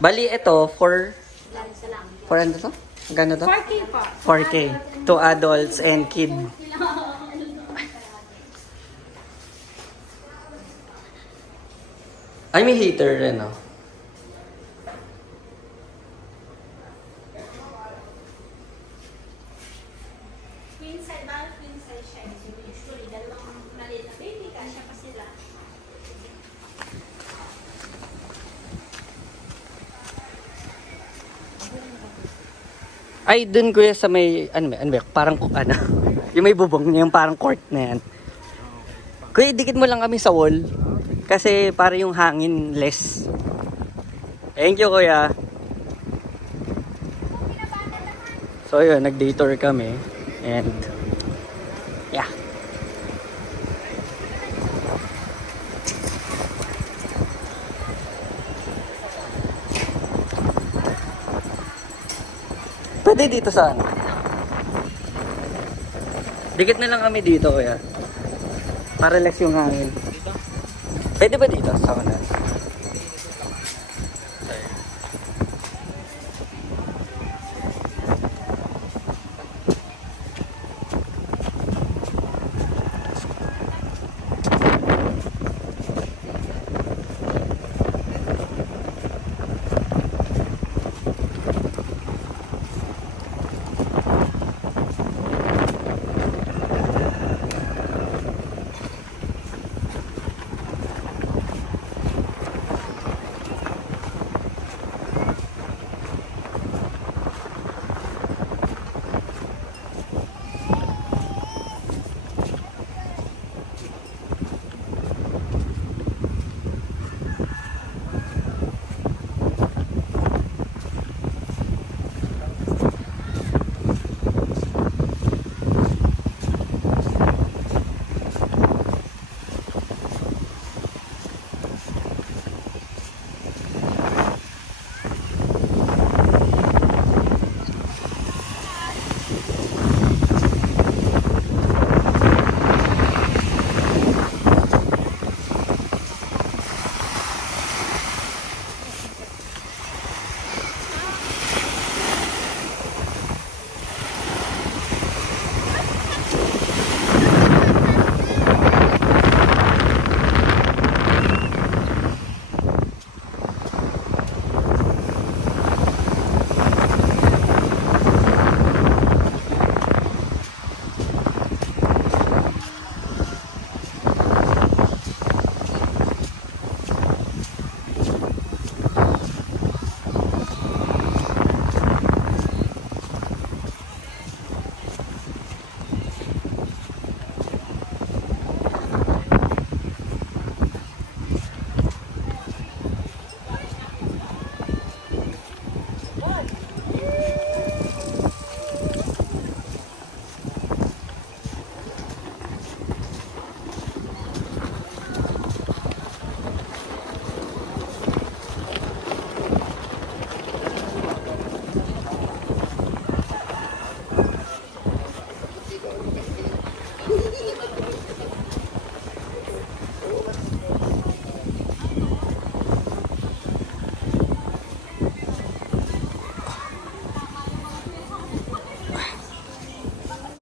Bali, ito, for ano to? Magkano to? 4K po. 4K. To adults and kid. Ay, may heater rin, no? Queen size, bawat queen size siya. Usually, dalawang maliit na baby, kasya pa sila. Ay, dun kuya sa may, ano ba, parang, ano, yung may bubong, yung parang court na yan. Kuya, dikit mo lang kami sa wall. Kasi para yung hangin less. Thank you, kuya. So, yun, nag-day tour kami. And, yeah. Pwede dito sa ano? Dikit na lang kami dito, kuya. Para less yung hangin. Pwede ba dito sa una?